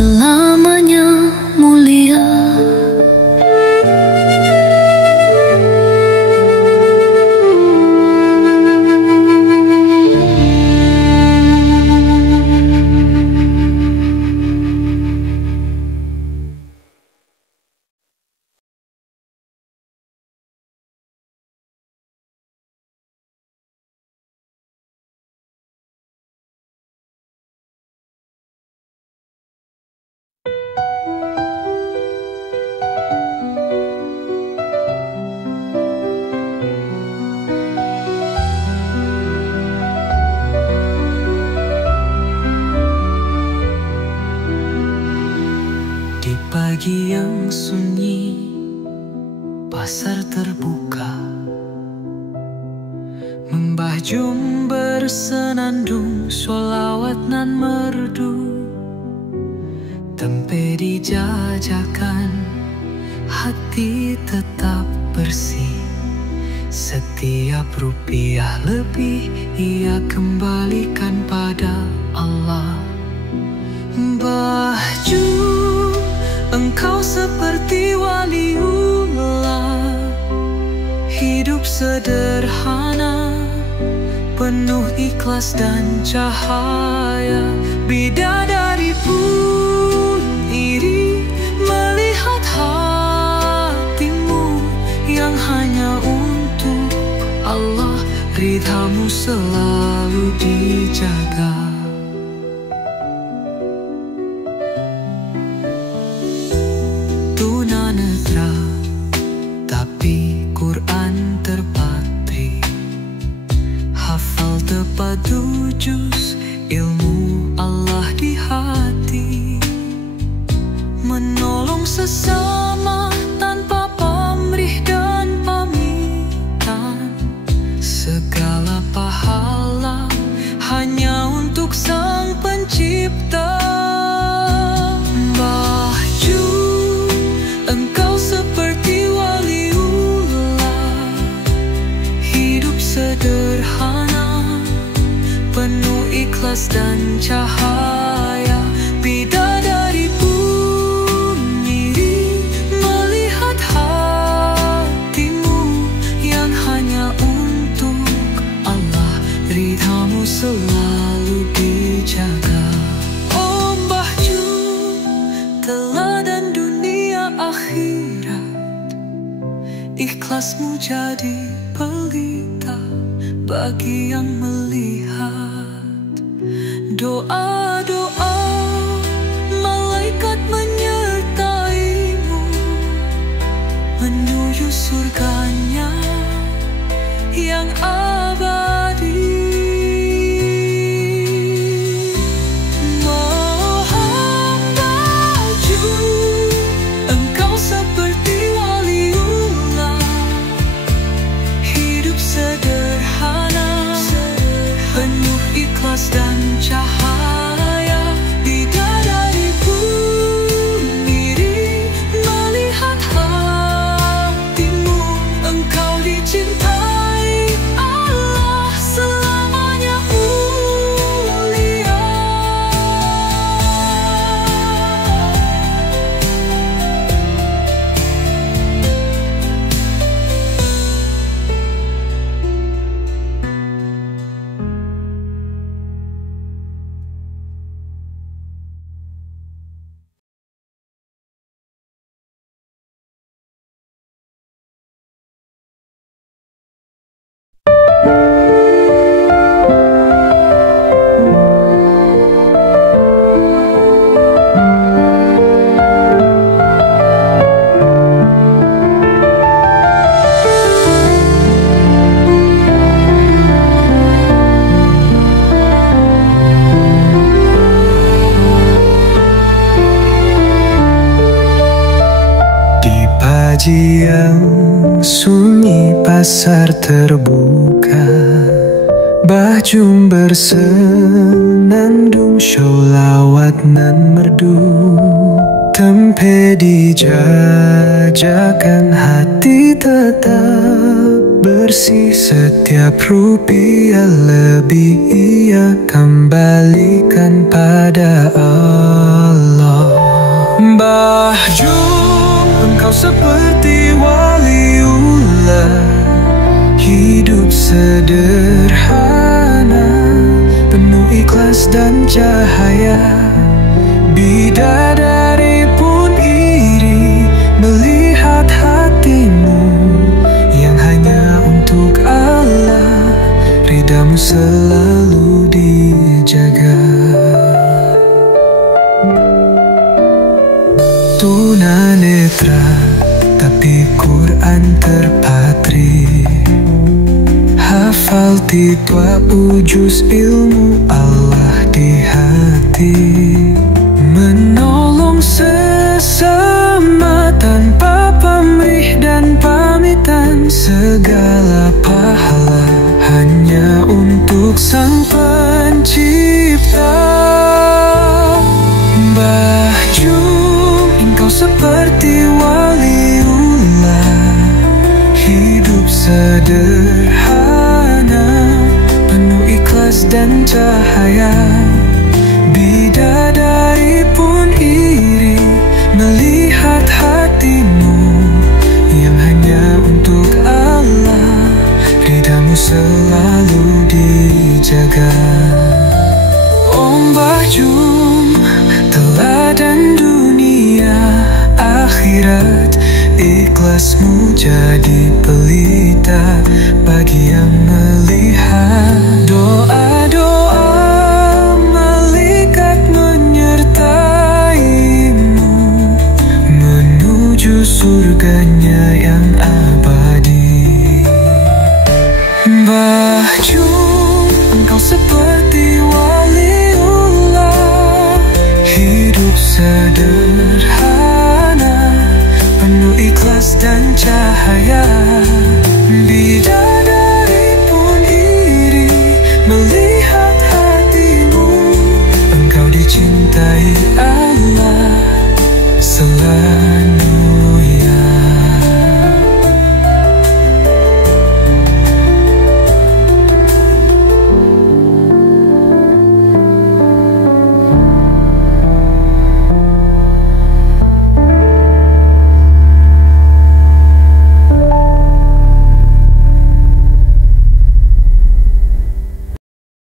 selamanya mulia. Di pagi yang sunyi, pasar terbuka, Mbah Jum bersenandung, sholawat nan merdu. Tempe dijajakan, hati tetap bersih. Setiap rupiah lebih ia kembalikan pada Allah. Mbah Jum, engkau seperti waliullah, hidup sederhana, penuh ikhlas dan cahaya. Bidadari pun iri melihat hatimu yang hanya untuk Allah, ridhamu selalu dijaga. Tunanetra tapi Quran terpatri, hafal tepat 7 juz, ilmu Allah di hati, menolong sesama tanpa pamrih dan pamitan. Segala pahala hanya untuk Sang Pencipta. Mbah Jum, engkau seperti waliullah, hidup sederhana, penuh ikhlas dan cahaya. Bidadari pun iri melihat hatimu yang hanya untuk Allah, ridhamu selalu dijaga. Oh Mbah Jum, teladan dunia akhirat, ikhlasmu jadi pelita bagi yang melihat. Doa-doa malaikat menyertaimu menuju surganya yang abadi. Mbah Jum, engkau seperti waliullah, hidup sederhana, penuh ikhlas dan cahaya. Bidadari pun iri melihat hatimu, engkau dicintai Allah, selamanya mulia. Pagi yang sunyi, pasar terbuka, Mbah Jum bersenandung, sholawat nan merdu. Tempe dijajakan, hati tetap bersih. Setiap rupiah lebih ia kembalikan pada Allah. Mbah Jum, engkau seperti waliullah, hidup sederhana, penuh ikhlas dan cahaya. Bidadari pun iri melihat hatimu yang hanya untuk Allah, ridamu selalu dijaga. Tunanetra tapi Quran terpatri, hafal titwa ujus ilmu Allah di hati, menolong sesama tanpa pamrih dan pamitan, segala pahala hanya untuk Sang Pencipta. Mbah Jum, engkau seperti waliullah, hidup sederhana, penuh ikhlas dan cahaya. Bidadari pun iri melihat hatimu yang hanya untuk Allah, ridamu selalu dijaga. Mbah Jum, teladan dunia akhirat, ikhlasmu jadi pelita bagi yang melihat. Doa-doa malaikat menyertaimu menuju surganya yang abadi. Mbah Jum, engkau seperti waliullah, hidup sederhana, penuh ikhlas dan cahaya. Bidadari pun iri melihat